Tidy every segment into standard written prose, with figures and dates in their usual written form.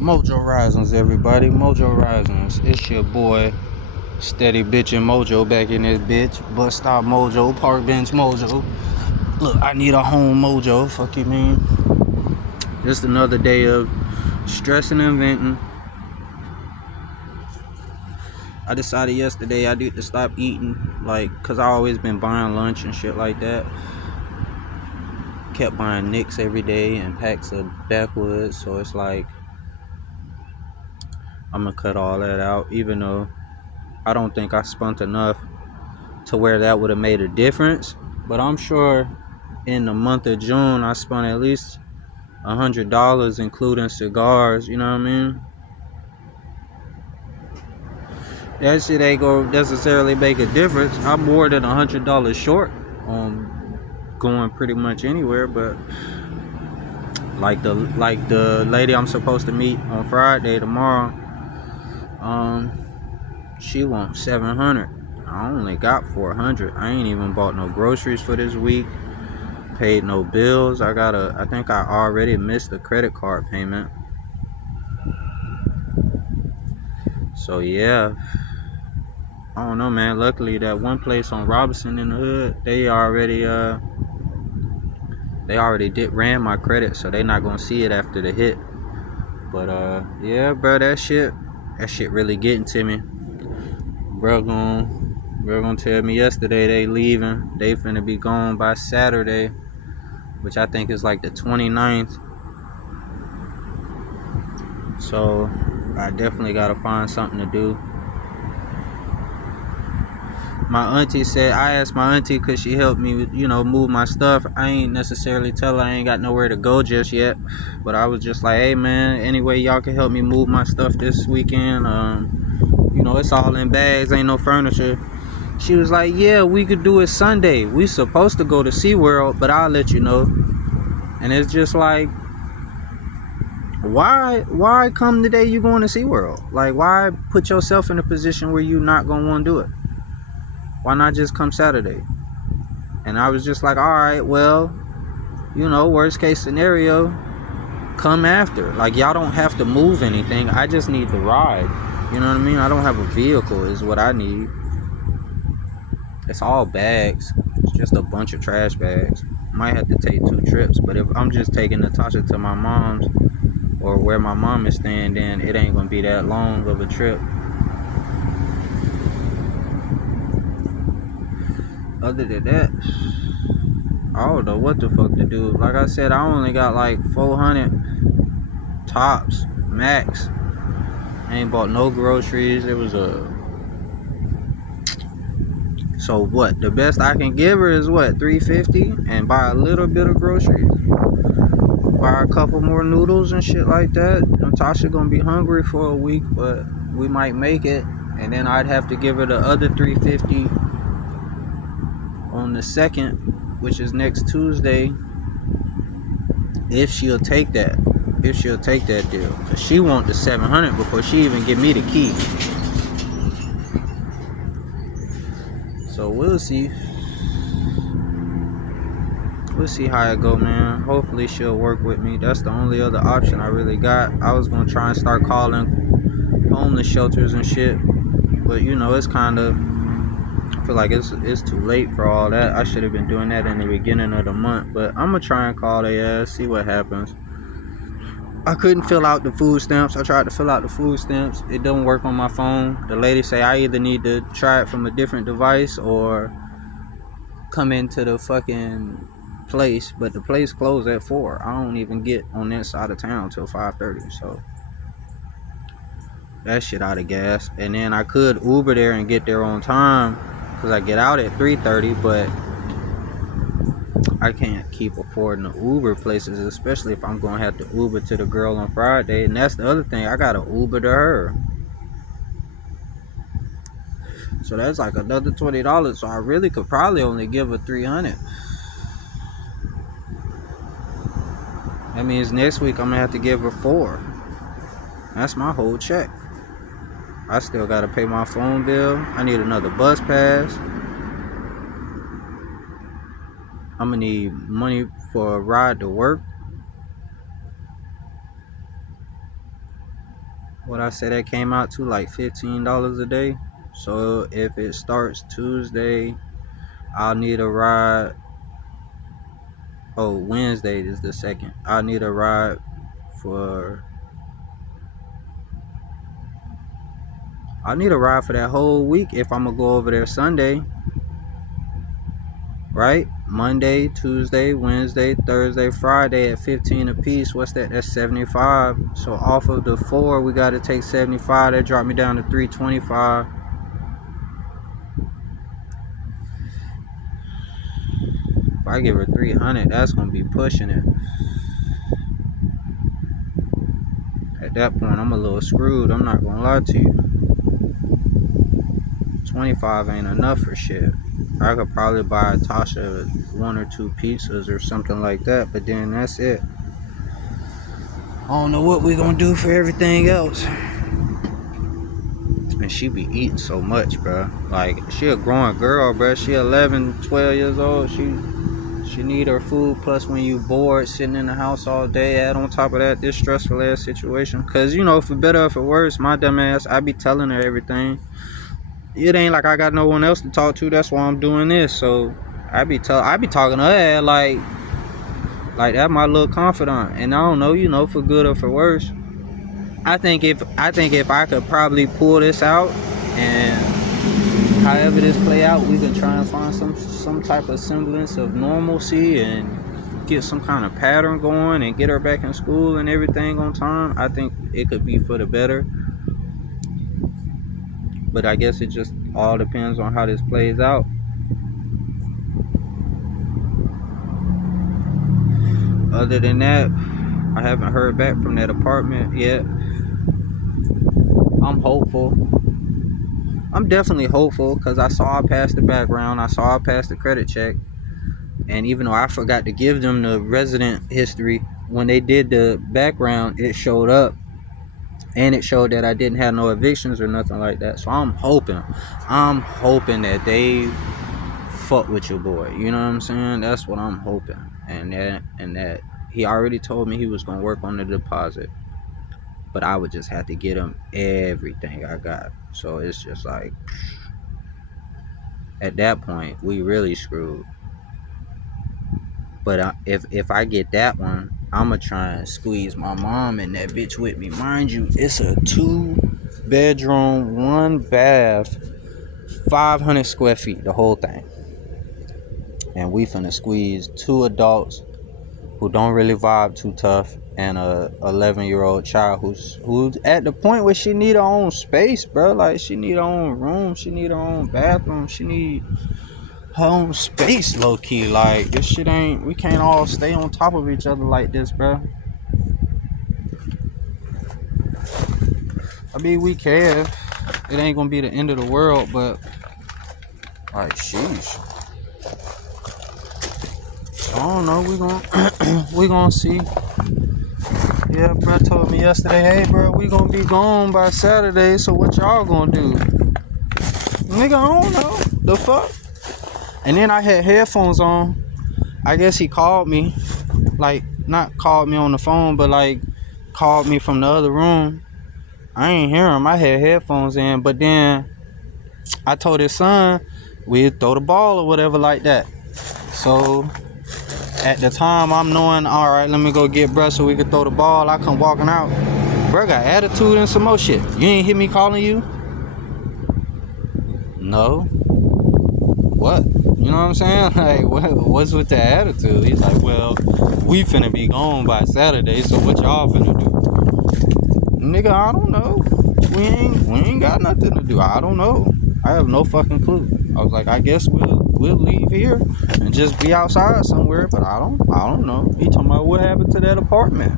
Mojo Risings, everybody. Mojo Risings. It's your boy, Steady Bitchin' Mojo back in this bitch. Bus Stop Mojo, Park Bench Mojo. Look, I need a home Mojo. Fuck you, mean. Just another day of stressing and venting. I decided yesterday I need to stop eating, cause I always been buying lunch and shit like that. Kept buying Nicks every day and packs of Backwoods, so it's like I'm gonna cut all that out, even though I don't think I spent enough to where that would have made a difference. But I'm sure in the month of June I spent at least $100, including cigars, you know what I mean? That shit ain't gonna necessarily make a difference. I'm more than $100 short on going pretty much anywhere, but like the lady I'm supposed to meet on Friday tomorrow, she wants 700. I only got 400. I ain't even bought no groceries for this week. Paid no bills. I think I already missed the credit card payment. So yeah, I don't know, man. Luckily that one place on Robinson in the hood, they already ran my credit, so they not gonna see it after the hit. But yeah, bro, that shit really getting to me. Bro gonna tell me yesterday they leaving. They finna be gone by Saturday, which I think is like the 29th. So I definitely gotta find something to do. My auntie said, I asked my auntie could she help me, move my stuff. I ain't necessarily tell her I ain't got nowhere to go just yet, but I was just like, hey man, anyway y'all can help me move my stuff this weekend. It's all in bags, ain't no furniture. She was like, yeah, we could do it Sunday. We supposed to go to SeaWorld, but I'll let you know. And it's just like, why come the day you going to SeaWorld? Like, why put yourself in a position where you not gonna want to do it? Why not just come Saturday? And I was just like, all right, well, worst case scenario, come after. Like, y'all don't have to move anything. I just need the ride. You know what I mean? I don't have a vehicle is what I need. It's all bags. It's just a bunch of trash bags. Might have to take 2 trips, but if I'm just taking Natasha to my mom's or where my mom is staying, then it ain't gonna be that long of a trip. Other than that, I don't know what the fuck to do. Like I said, I only got like 400 tops max. I ain't bought no groceries. So what? The best I can give her is what, $350, and buy a little bit of groceries. Buy a couple more noodles and shit like that. Natasha gonna be hungry for a week, but we might make it. And then I'd have to give her the other $350 on the 2nd, which is next Tuesday, if she'll take that deal. Cause she want the 700 before she even give me the key. So we'll see how it go, man. Hopefully she'll work with me. That's the only other option I really got. I was gonna try and start calling homeless shelters and shit, but it's kind of, I feel like it's too late for all that. I should have been doing that in the beginning of the month, but I'm gonna try and call their ass, see what happens. I couldn't fill out the food stamps. I tried to fill out the food stamps. It don't work on my phone. The lady say I either need to try it from a different device or come into the fucking place, but the place closed at 4. I don't even get on that side of town till 5:30, so that shit out of gas. And then I could Uber there and get there on time, because I get out at 3:30, but I can't keep affording the Uber places, especially if I'm going to have to Uber to the girl on Friday. And that's the other thing, I got to Uber to her. So that's like another $20. So I really could probably only give her 300. That means next week I'm going to have to give her 4. That's my whole check. I still got to pay my phone bill. I need another bus pass. I'm going to need money for a ride to work. what I said, that came out to like $15 a day. So if it starts Tuesday, I'll need a ride. Oh, Wednesday is the second. I need a ride for. I need a ride for that whole week if I'm gonna go over there Sunday. Right? Monday, Tuesday, Wednesday, Thursday, Friday at 15 apiece. What's that? That's 75. So off of the 4, we got to take 75. That dropped me down to 325. If I give her 300, that's gonna be pushing it. At that point, I'm a little screwed. I'm not gonna lie to you. 25 ain't enough for shit. I could probably buy Tasha 1 or 2 pizzas or something like that, but then that's it. I don't know what we gonna do for everything else. And she be eating so much, bro. Like, she a growing girl, bro. She 11, 12 years old. She need her food. Plus, when you bored sitting in the house all day, add on top of that this stressful ass situation. Cause you know, for better or for worse, my dumb ass, I be telling her everything. It ain't like I got no one else to talk to. That's why I'm doing this. So I be talking to her like that my little confidant. And I don't know, you know, for good or for worse. I think if I could probably pull this out, and however this play out, we can try and find some type of semblance of normalcy and get some kind of pattern going and get her back in school and everything on time. I think it could be for the better. But I guess it just all depends on how this plays out. Other than that, I haven't heard back from that apartment yet. I'm hopeful. I'm definitely hopeful because I saw I passed the background. I saw I passed the credit check. And even though I forgot to give them the resident history, when they did the background, it showed up. And it showed that I didn't have no evictions or nothing like that. So I'm hoping that they fuck with your boy. You know what I'm saying? That's what I'm hoping. And that he already told me he was gonna work on the deposit. But I would just have to get him everything I got. So it's just like, at that point, we really screwed. But if I get that one, I'ma try and squeeze my mom and that bitch with me. Mind you, it's a 2-bedroom, 1-bath, 500 square feet, the whole thing. And we finna squeeze 2 adults who don't really vibe too tough, and a 11-year-old child who's at the point where she need her own space, bro. Like, she need her own room, she need her own bathroom, she need her own space, low key. Like, this shit ain't, we can't all stay on top of each other like this, bro. I mean, we can. It ain't gonna be the end of the world, but like, sheesh. I don't know. We gonna see. Yeah, bro told me yesterday, hey, bro, we gonna be gone by Saturday. So what y'all gonna do? Nigga, I don't know. The fuck? And then I had headphones on. I guess he called me. Like, not called me on the phone, but like called me from the other room. I ain't hear him. I had headphones in. But then I told his son we'd throw the ball or whatever like that. So at the time, I'm knowing, all right, let me go get bruh so we can throw the ball. I come walking out. Bruh got attitude and some more shit. You ain't hear me calling you? No. What? You know what I'm saying? Like, what's with the attitude? He's like, well, we finna be gone by Saturday, so what y'all finna do? Nigga, I don't know. We ain't got nothing to do. I don't know. I have no fucking clue. I was like, I guess we'll leave here and just be outside somewhere, but I don't know. He talking about what happened to that apartment.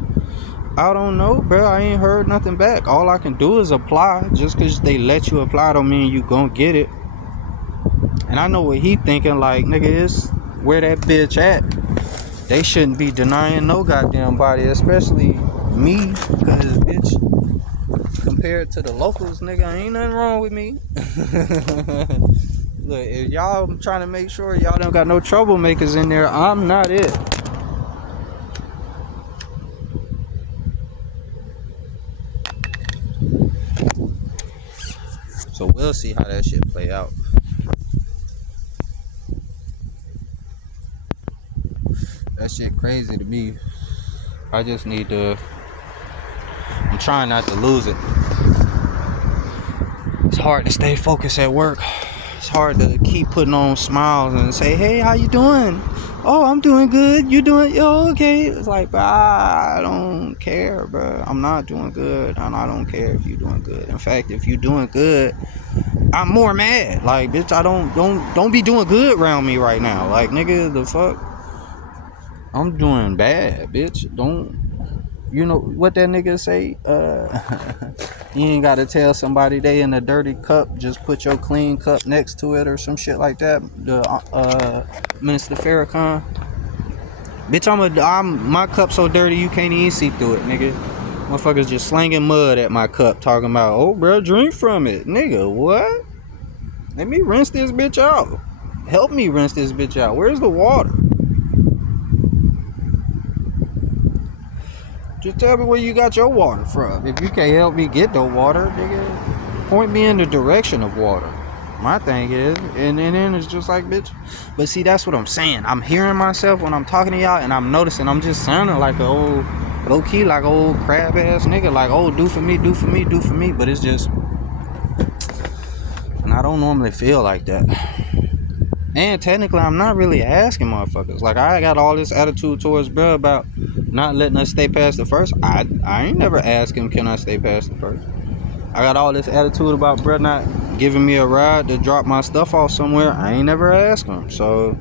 I don't know, bro. I ain't heard nothing back. All I can do is apply. Just because they let you apply don't mean you gonna get it. And I know what he thinking, like, nigga, is where that bitch at. They shouldn't be denying no goddamn body, especially me, because bitch, compared to the locals, nigga, ain't nothing wrong with me. Look, if y'all trying to make sure y'all don't got no troublemakers in there, I'm not it. So we'll see how that shit play out. That shit crazy to me. I just need to. I'm trying not to lose it. It's hard to stay focused at work. It's hard to keep putting on smiles and say, hey, how you doing? Oh, I'm doing good. You doing? Yo, okay. It's like, bro, I don't care, bro. I'm not doing good, and I don't care if you're doing good. In fact, if you're doing good, I'm more mad. Like, bitch, I don't be doing good around me right now. Like, nigga, the fuck? I'm doing bad, bitch. Don't. You know what that nigga say? You ain't gotta tell somebody they in a dirty cup. Just put your clean cup next to it or some shit like that. The Minister Farrakhan. Bitch, my cup so dirty you can't even see through it, nigga. Motherfuckers just slanging mud at my cup, talking about, oh, bro, drink from it, nigga. What? Let me rinse this bitch out. Help me rinse this bitch out. Where's the water? Just tell me where you got your water from. If you can't help me get the water, nigga, point me in the direction of water. My thing is, and then it's just like, bitch. But see, that's what I'm saying. I'm hearing myself when I'm talking to y'all, and I'm noticing I'm just sounding like an old, low-key, like old crab-ass nigga. Like, oh, do for me, do for me, do for me. But it's just, and I don't normally feel like that. And technically, I'm not really asking motherfuckers. Like, I got all this attitude towards bro about not letting us stay past the first. I ain't never asked him, can I stay past the first? I got all this attitude about bro not giving me a ride to drop my stuff off somewhere. I ain't never asked him. So,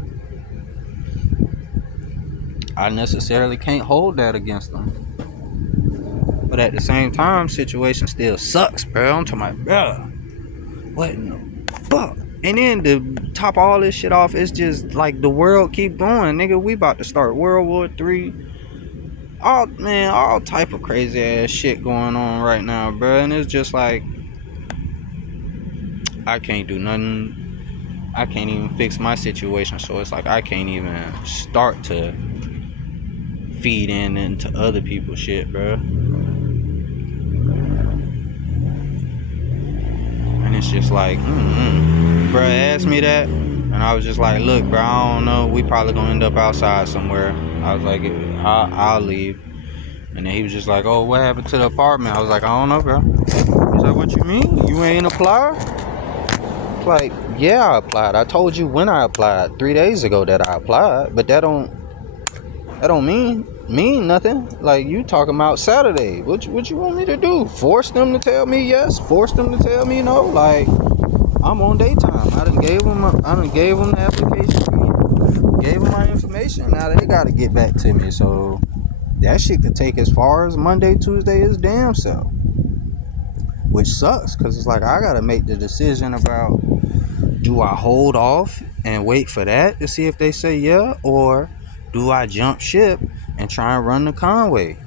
I necessarily can't hold that against him. But at the same time, situation still sucks, bro. I'm talking about, bro, what in the fuck? And then to top all this shit off, it's just like the world keep going, nigga. We about to start World War III. All type of crazy ass shit going on right now, bro. And it's just like, I can't do nothing. I can't even fix my situation. So it's like I can't even start to feed into other people's shit, bro. And it's just like, bro asked me that, and I was just like, look, bro, I don't know, we probably gonna end up outside somewhere. I was like, I'll leave. And then he was just like, oh, what happened to the apartment? I was like, I don't know, bro. He's like, what you mean? You ain't applied? Like, yeah, I applied. I told you when I applied 3 days ago that I applied, but that don't mean nothing. Like, you talking about Saturday. What you want me to do? Force them to tell me yes? Force them to tell me no? Like, I'm on daytime. I done gave them the application fee, gave them my information. Now they gotta get back to me. So that shit could take as far as Monday, Tuesday is damn self. Which sucks, cause it's like I gotta make the decision about, do I hold off and wait for that to see if they say yeah, or do I jump ship and try and run to Conway?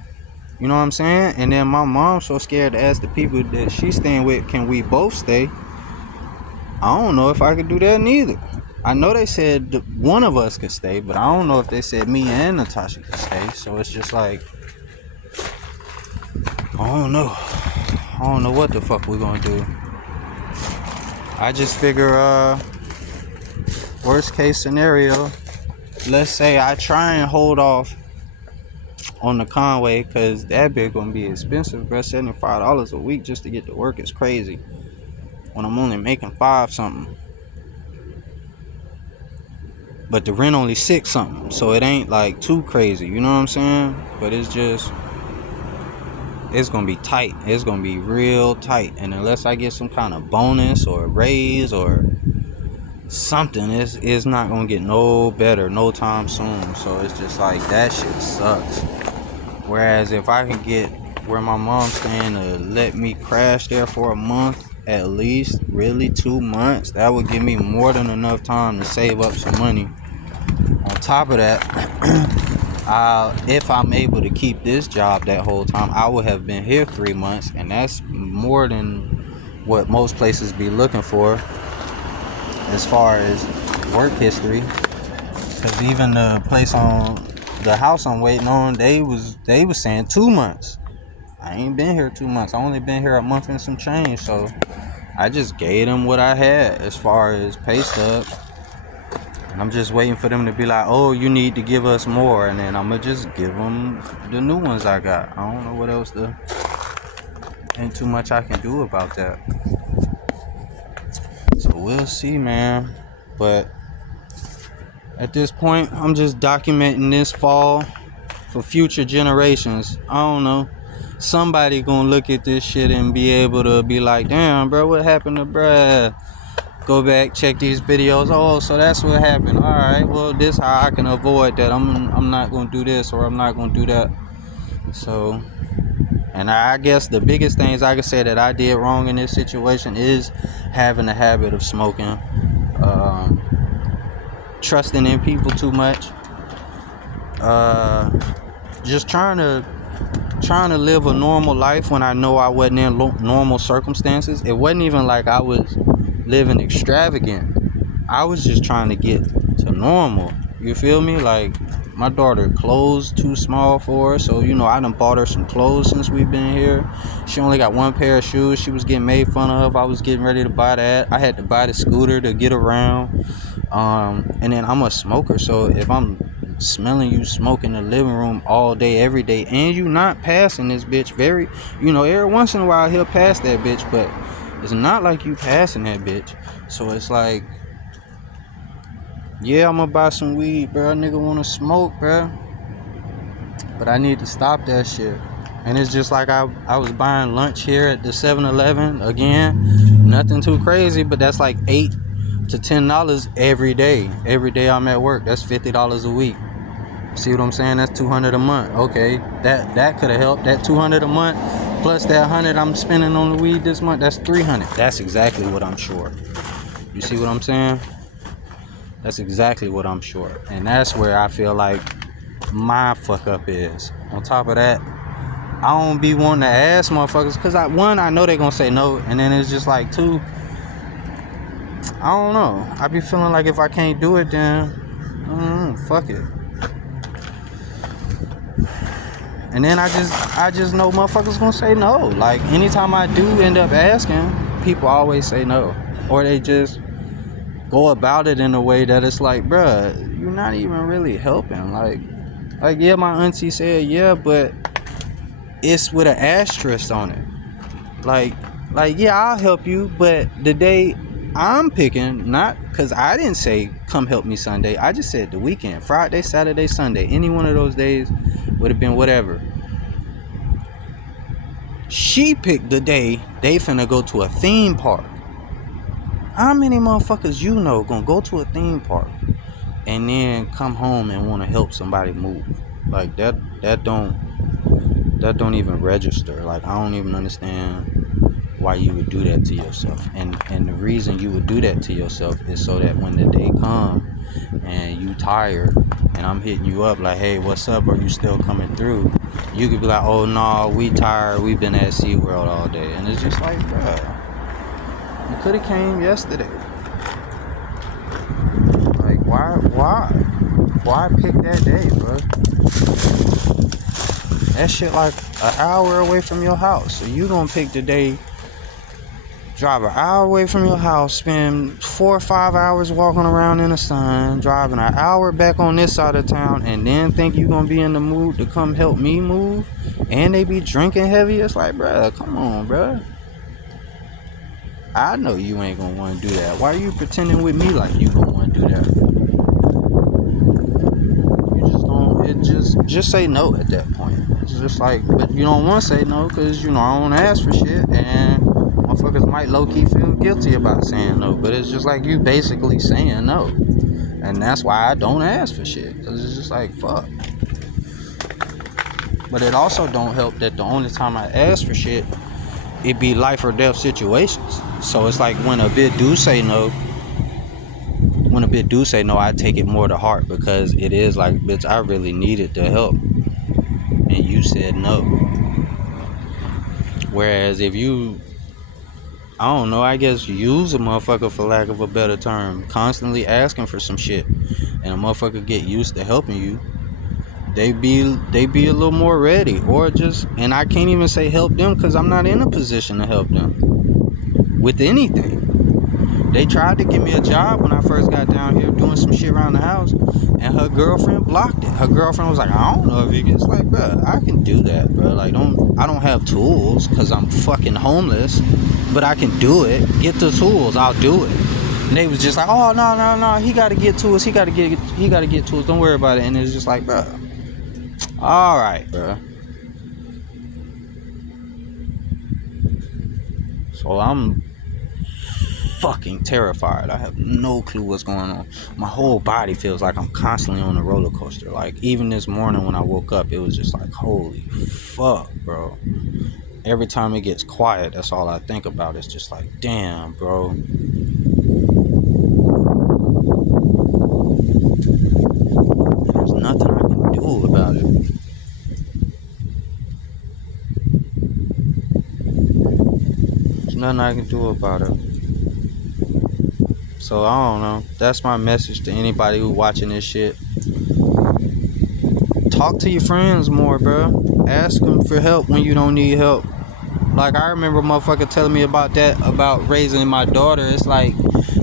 You know what I'm saying? And then my mom's so scared to ask the people that she's staying with, can we both stay? I don't know if I could do that neither. I know they said one of us could stay, but I don't know if they said me and Natasha could stay. So it's just like, I don't know what the fuck we're gonna do. I just figure, worst case scenario, let's say I try and hold off on the Conway, because that bit gonna be expensive, bro. $75 a week just to get to work is crazy when I'm only making 5 something. But the rent only 6 something, so it ain't like too crazy, you know what I'm saying? But it's just, it's gonna be tight. It's gonna be real tight. And unless I get some kind of bonus or raise or something, it's not gonna get no better no time soon. So it's just like, that shit sucks. Whereas if I can get where my mom's staying to let me crash there for a month, at least, really 2 months, that would give me more than enough time to save up some money. On top of that, if I'm able to keep this job that whole time, I would have been here 3 months, and that's more than what most places be looking for as far as work history. Because even the place on the house I'm waiting on, they was saying 2 months. I ain't been here 2 months. I only been here a month and some change. So I just gave them what I had as far as pay stubs. And I'm just waiting for them to be like, oh, you need to give us more. And then I'm going to just give them the new ones I got. I don't know what else to... Ain't too much I can do about that. So we'll see, man. But at this point, I'm just documenting this fall for future generations. I don't know. Somebody gonna look at this shit and be able to be like, damn, bro, what happened to bruh? Go back, check these videos. Oh, so that's what happened. All right, well, this how I can avoid that. I'm not gonna do this, or I'm not gonna do that. So, and I guess the biggest things I could say that I did wrong in this situation is having a habit of smoking, trusting in people too much, just trying to live a normal life when I know I wasn't in normal circumstances. It wasn't even like I was living extravagant. I was just trying to get to normal. You feel me? Like, my daughter clothes too small for her, so you know I done bought her some clothes since we've been here. She only got one pair of shoes. She was getting made fun of. I was getting ready to buy that. I had to buy the scooter to get around. And then I'm a smoker, so if I'm smelling you smoke in the living room all day, every day, and you not passing this bitch very, you know, every once in a while he'll pass that bitch, but it's not like you passing that bitch. So it's like, yeah, I'm gonna buy some weed, bro. Nigga wanna smoke, bro, but I need to stop that shit. And it's just like I was buying lunch here at the 7-Eleven. Again, nothing too crazy, but that's like $8 to $10 every day. Every day I'm at work, that's $50 a week. See what I'm saying? That's $200 a month. Okay, that could have helped. That $200 a month plus that $100 I'm spending on the weed this month, that's $300. That's exactly what I'm short. You see what I'm saying? That's exactly what I'm short. And that's where I feel like my fuck up is. On top of that, I don't be wanting to ask motherfuckers, because I know they gonna say no, and then it's just like, two, I don't know. I be feeling like if I can't do it, then fuck it. And then I just know motherfuckers gonna say no. Like, anytime I do end up asking, people always say no, or they just go about it in a way that it's like, bruh, you're not even really helping. Like yeah, my auntie said yeah, but it's with an asterisk on it. Like yeah, I'll help you, but the day I'm picking, not because I didn't say come help me Sunday, I just said the weekend, Friday, Saturday, Sunday, any one of those days would have been whatever. She picked the day they finna go to a theme park. How many motherfuckers you know gonna go to a theme park and then come home and want to help somebody move? Like, that don't even register. Like, I don't even understand why you would do that to yourself. And the reason you would do that to yourself is so that when the day comes and you tired and I'm hitting you up like, hey, what's up, are you still coming through, you could be like, oh no, we tired, we've been at SeaWorld all day. And it's just like, bruh, you could have came yesterday. Like, why pick that day, bro? That shit like an hour away from your house. So you gonna pick the day, drive an hour away from your house, spend 4 or 5 hours walking around in the sun, driving an hour back on this side of town, and then think you gonna be in the mood to come help me move, and they be drinking heavy. It's like, bruh, come on, bruh. I know you ain't gonna want to do that. Why are you pretending with me like you gonna want to do that? You just don't. Just say no at that point. It's just like, but you don't want to say no because you know I don't ask for shit, and motherfuckers might low key feel guilty about saying no. But it's just like you basically saying no, and that's why I don't ask for shit, because it's just like, fuck. But it also don't help that the only time I ask for shit, it be life or death situations. So it's like when a bit do say no, I take it more to heart, because it is like, bitch, I really needed the help and you said no. Whereas if you, I don't know, I guess use a motherfucker, for lack of a better term, constantly asking for some shit, and a motherfucker get used to helping you, they be a little more ready. Or just, and I can't even say help them because I'm not in a position to help them. with anything. They tried to give me a job when I first got down here doing some shit around the house, and her girlfriend blocked it. Her girlfriend was like, I don't know if you can. It's like, bro, I can do that, bro. Like, I don't have tools because I'm fucking homeless, but I can do it. Get the tools, I'll do it. And they was just like, oh, no, he got to get to us. He got to get to us. Don't worry about it. And it's just like, bro, all right, bro. So I'm fucking terrified. I have no clue what's going on. My whole body feels like I'm constantly on a roller coaster. Like, even this morning when I woke up, it was just like, holy fuck, bro. Every time it gets quiet, that's all I think about. It's just like, damn, bro. There's nothing I can do about it. There's nothing I can do about it. So I don't know. That's my message to anybody who watching this shit. Talk to your friends more, bro. Ask them for help when you don't need help. Like, I remember a motherfucker telling me about that, about raising my daughter. It's like,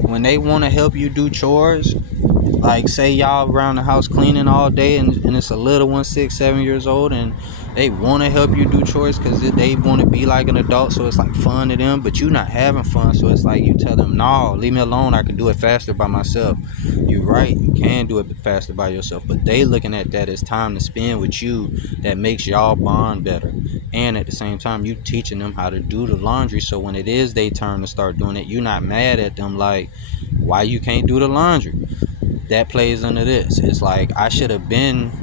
when they want to help you do chores, like, say y'all around the house cleaning all day, and it's a little one, 6, 7 years old, and they want to help you do chores because they want to be like an adult, so it's like fun to them, but you not having fun. So it's like, you tell them, no, leave me alone, I can do it faster by myself. You're right, you can do it faster by yourself, but they looking at that as time to spend with you that makes y'all bond better. And at the same time, you teaching them how to do the laundry, so when it is their turn to start doing it, you're not mad at them like, why you can't do the laundry? That plays into this. It's like, I should have been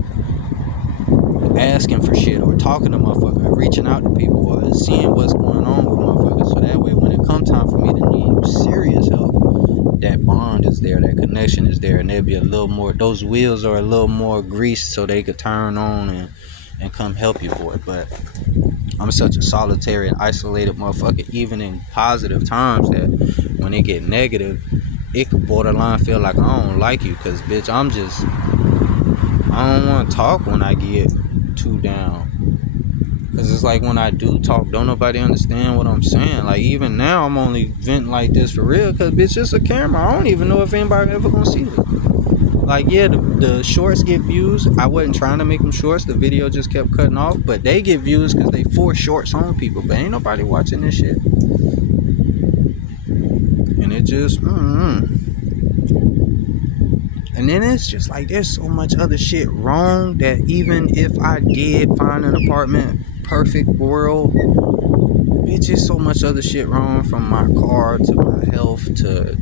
asking for shit or talking to motherfuckers, reaching out to people or seeing what's going on with motherfuckers, so that way when it comes time for me to need serious help, that bond is there, that connection is there, and there'll be a little more, those wheels are a little more greased so they could turn on and come help you for it. But I'm such a solitary and isolated motherfucker, even in positive times, that when it get negative, it could borderline feel like I don't like you, because bitch, I don't want to talk when I get too down, because it's like, when I do talk, don't nobody understand what I'm saying. Like, even now I'm only venting like this for real because, bitch, it's a camera. I don't even know if anybody ever gonna see this. Like, yeah, the shorts get views. I wasn't trying to make them shorts. The video just kept cutting off, but they get views because they force shorts on people. But ain't nobody watching this shit, and it just And then it's just like, there's so much other shit wrong that even if I did find an apartment, perfect world, it's just so much other shit wrong, from my car to my health to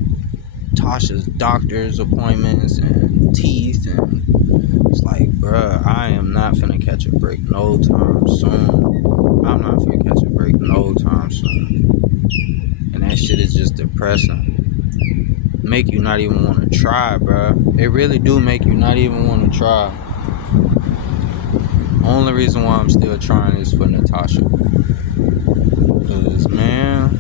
Tasha's doctor's appointments and teeth. And it's like, bruh, I am not finna catch a break no time soon. I'm not finna catch a break no time soon. And that shit is just depressing. Make you not even want to try, bruh. It really do make you not even want to try. Only reason why I'm still trying is for Natasha. Cause, man,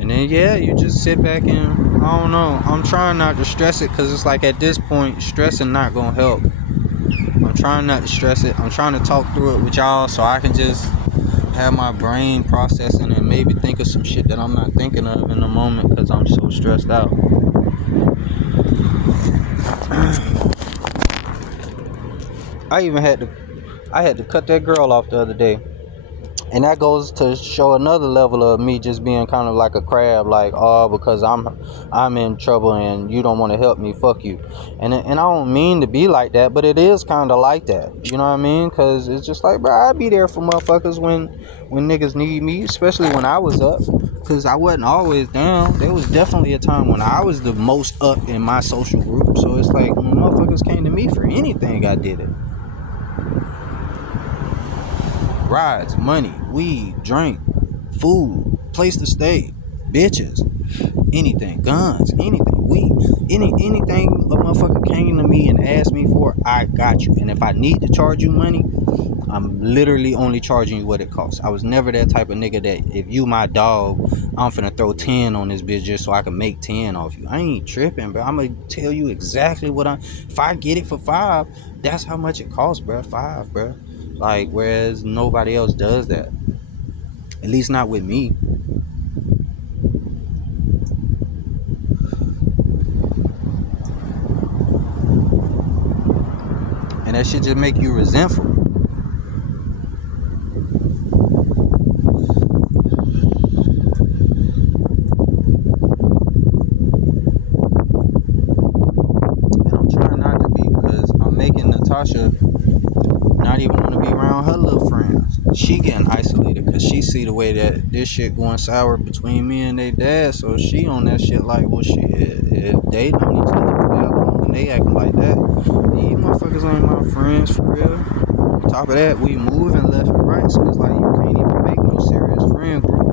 and then, yeah, you just sit back and, I don't know, I'm trying not to stress it, because it's like, at this point, stressing not gonna help. I'm trying not to stress it. I'm trying to talk through it with y'all so I can just have my brain processing and maybe think of some shit that I'm not thinking of in the moment because I'm so stressed out. I had to cut that girl off the other day. And that goes to show another level of me just being kind of like a crab, like, oh, because I'm in trouble and you don't want to help me, fuck you. And I don't mean to be like that, but it is kind of like that. You know what I mean? Because it's just like, bro, I be there for motherfuckers when niggas need me, especially when I was up. Because I wasn't always down. There was definitely a time when I was the most up in my social group. So it's like, when motherfuckers came to me for anything, I did it. Rides, money, weed, drink, food, place to stay, bitches, anything, guns, anything, weed, anything a motherfucker came to me and asked me for, I got you. And if I need to charge you money, I'm literally only charging you what it costs. I was never that type of nigga that if you my dog, I'm finna throw 10 on this bitch just so I can make 10 off you. I ain't tripping, bro. I'm gonna tell you exactly what if I get it for $5, that's how much it costs, bro. $5, bro. Like, whereas nobody else does that. At least not with me. And that shit just make you resentful. And I'm trying not to be, because I'm making Natasha not even want to be around her little friends. She getting isolated because she see the way that this shit going sour between me and they dad. So she on that shit like, well, shit, if they known each other for that long and they acting like that, these motherfuckers ain't my friends for real. On top of that, we moving left and right, so it's like you can't even make no serious friend group.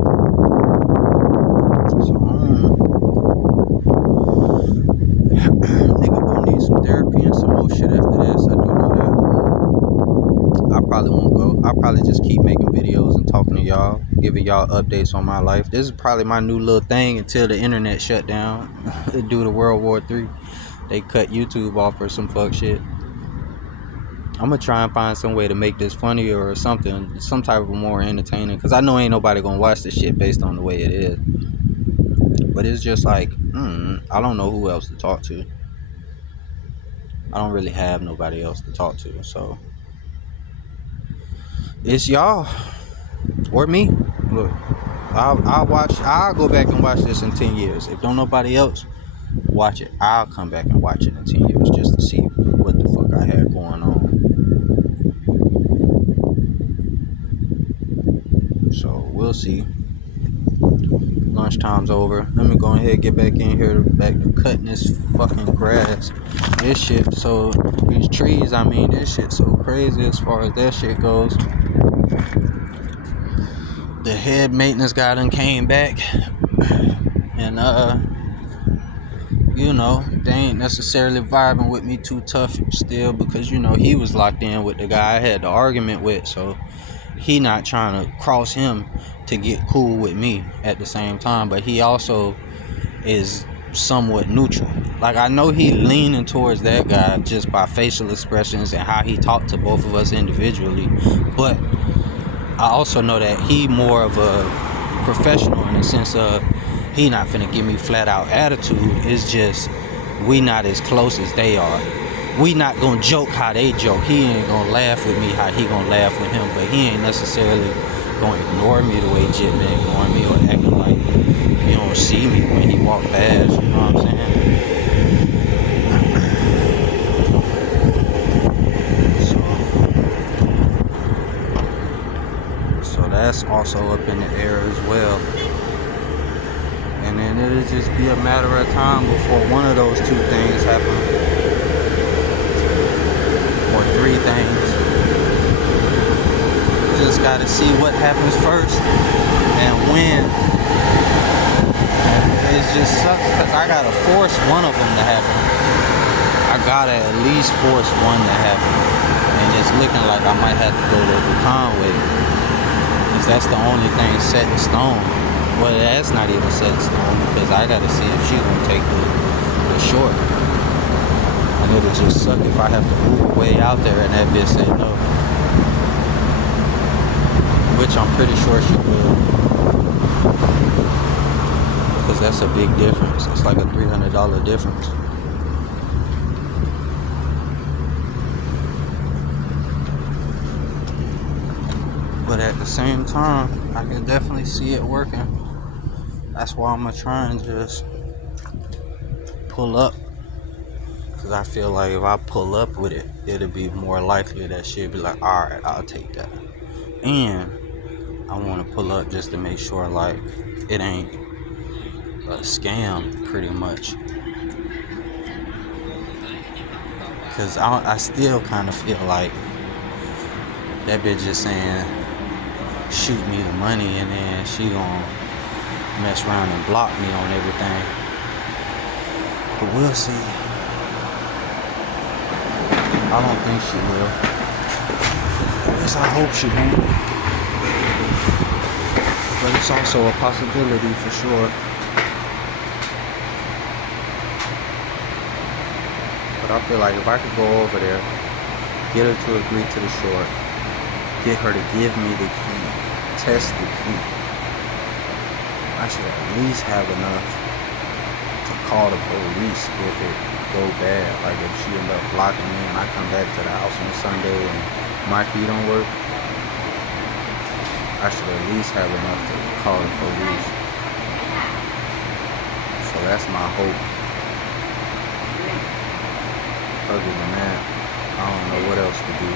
So nigga gonna need some therapy and some more shit after this. I do know that. I probably won't go. I'll probably just keep making videos and talking to y'all, giving y'all updates on my life. This is probably my new little thing until the internet shut down due to World War III. They cut YouTube off or some fuck shit. I'm gonna try and find some way to make this funnier or something, some type of more entertaining, because I know ain't nobody gonna watch this shit based on the way it is. But it's just like, I don't know who else to talk to. I don't really have nobody else to talk to, so it's y'all or me. Look, I'll go back and watch this in 10 years. If don't nobody else watch it, I'll come back and watch it in 10 years just to see what the fuck I had going on. So we'll see. Lunchtime's over. Let me go ahead and get back in here, back to cutting this fucking grass. This shit, so these trees, I mean, this shit so crazy as far as that shit goes. The head maintenance guy done came back, and you know, they ain't necessarily vibing with me too tough still, because you know he was locked in with the guy I had the argument with, so he not trying to cross him to get cool with me at the same time. But he also is somewhat neutral. Like, I know he leaning towards that guy just by facial expressions and how he talked to both of us individually, but I also know that he more of a professional in the sense of he not finna give me flat out attitude. It's just we not as close as they are. We not gonna joke how they joke. He ain't gonna laugh with me how he gonna laugh with him, but he ain't necessarily gonna ignore me the way Jit been ignoring me, or acting like he don't see me when he walk past. You know what I'm saying? So that's also up in the air as well. And then it'll just be a matter of time before one of those two things happen, or three things. Just gotta see what happens first and when. It just sucks because I gotta force one of them to happen. I gotta at least force one to happen, and it's looking like I might have to go to Conway, because that's the only thing set in stone. Well, that's not even set in stone, because I gotta see if she's gonna take the short. And it'll just suck if I have to move way out there and that bitch say no. Which I'm pretty sure she will. Because that's a big difference. It's like a $300 difference. But at the same time, I can definitely see it working. That's why I'm gonna try and just pull up. Because I feel like if I pull up with it, it'll be more likely that she'll be like, alright, I'll take that. And I want to pull up just to make sure, like, it ain't a scam, pretty much. Because I still kind of feel like that bitch just saying, shoot me the money, and then she gonna mess around and block me on everything. But we'll see. I don't think she will. At least I hope she won't. But it's also a possibility for sure. But I feel like if I could go over there, get her to agree to the short, get her to give me the key, test the key. I should at least have enough to call the police if it go bad. Like if she end up blocking me and I come back to the house on Sunday and my key don't work, I should at least have enough to call the police. So that's my hope. Other than that, I don't know what else to do.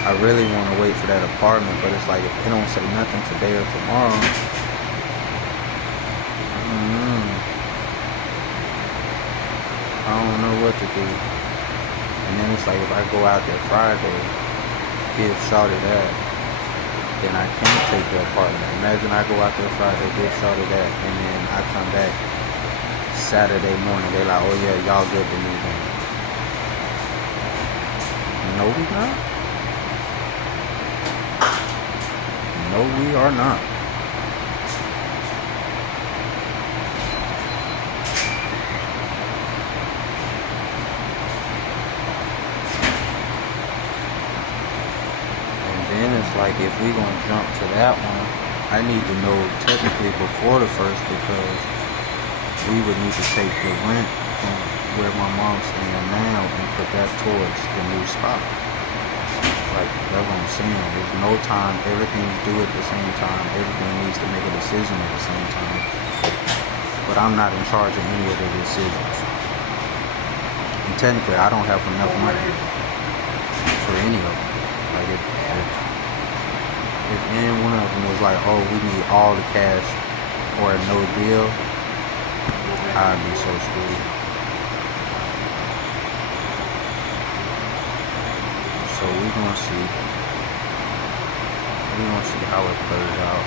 I really want to wait for that apartment, but it's like if they don't say nothing today or tomorrow, I don't know what to do. And then it's like if I go out there Friday, give Shawty that, then I can't take the apartment. Imagine I go out there Friday, give Shawty that, and then I come back Saturday morning, they like, oh yeah, y'all good to move in. No, we not. No, we are not. And then it's like, if we gonna jump to that one, I need to know technically before the first, because we would need to take the rent from where my mom's staying now and put that towards the new spot. Like, that's what I'm saying. There's no time. Everything's due at the same time. Everything needs to make a decision at the same time. But I'm not in charge of any of the decisions. And technically, I don't have enough money for any of them. Like, if any one of them was like, oh, we need all the cash or no deal, I'd be so screwed. So we're gonna see. We're gonna see how it plays out.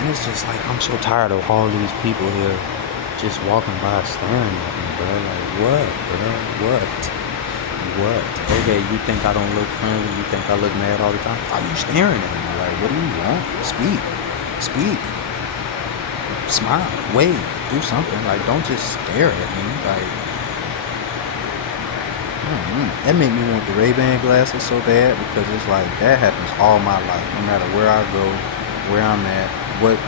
And it's just like, I'm so tired of all these people here just walking by staring at me, bro. Like, what, bro? What? Okay, you think I don't look friendly? You think I look mad all the time? Why are you staring at me? Like, what do you want? Speak. Smile, wave, do something. Like, don't just stare at me. Like, that made me want the Ray-Ban glasses so bad, because it's like, that happens all my life. No matter where I go, where I'm at, what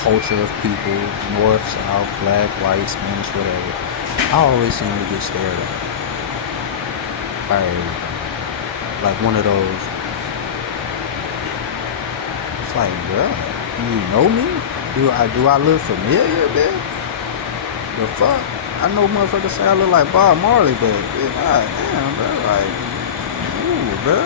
culture of people, north, south, black, white, Spanish, whatever, I always seem to get stared at. Like one of those. It's like, bro, you know me? Do I look familiar, man? The fuck? I know motherfuckers say I look like Bob Marley, but god damn, bro, like, ooh, bro.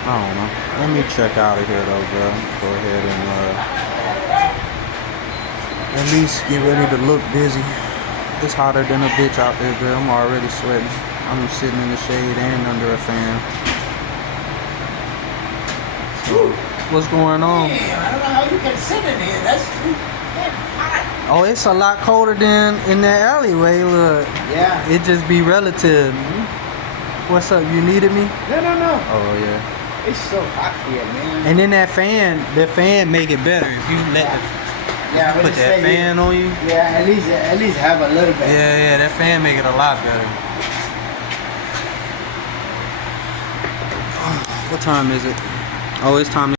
I don't know. Let me check out of here though, bro. Go ahead and at least get ready to look busy. It's hotter than a bitch out there, girl. I'm already sweating. I'm sitting in the shade and under a fan. So, what's going on? Yeah, I don't know how you can sit in here. That's too hot. Oh, it's a lot colder than in that alleyway. Look. Yeah. It just be relative. What's up? You needed me? No. Oh yeah. It's so hot here, man. And then that fan make it better if you let put that fan on you. Yeah, at least have a little bit. Yeah, that fan make it a lot better. What time is it? Oh, it's time to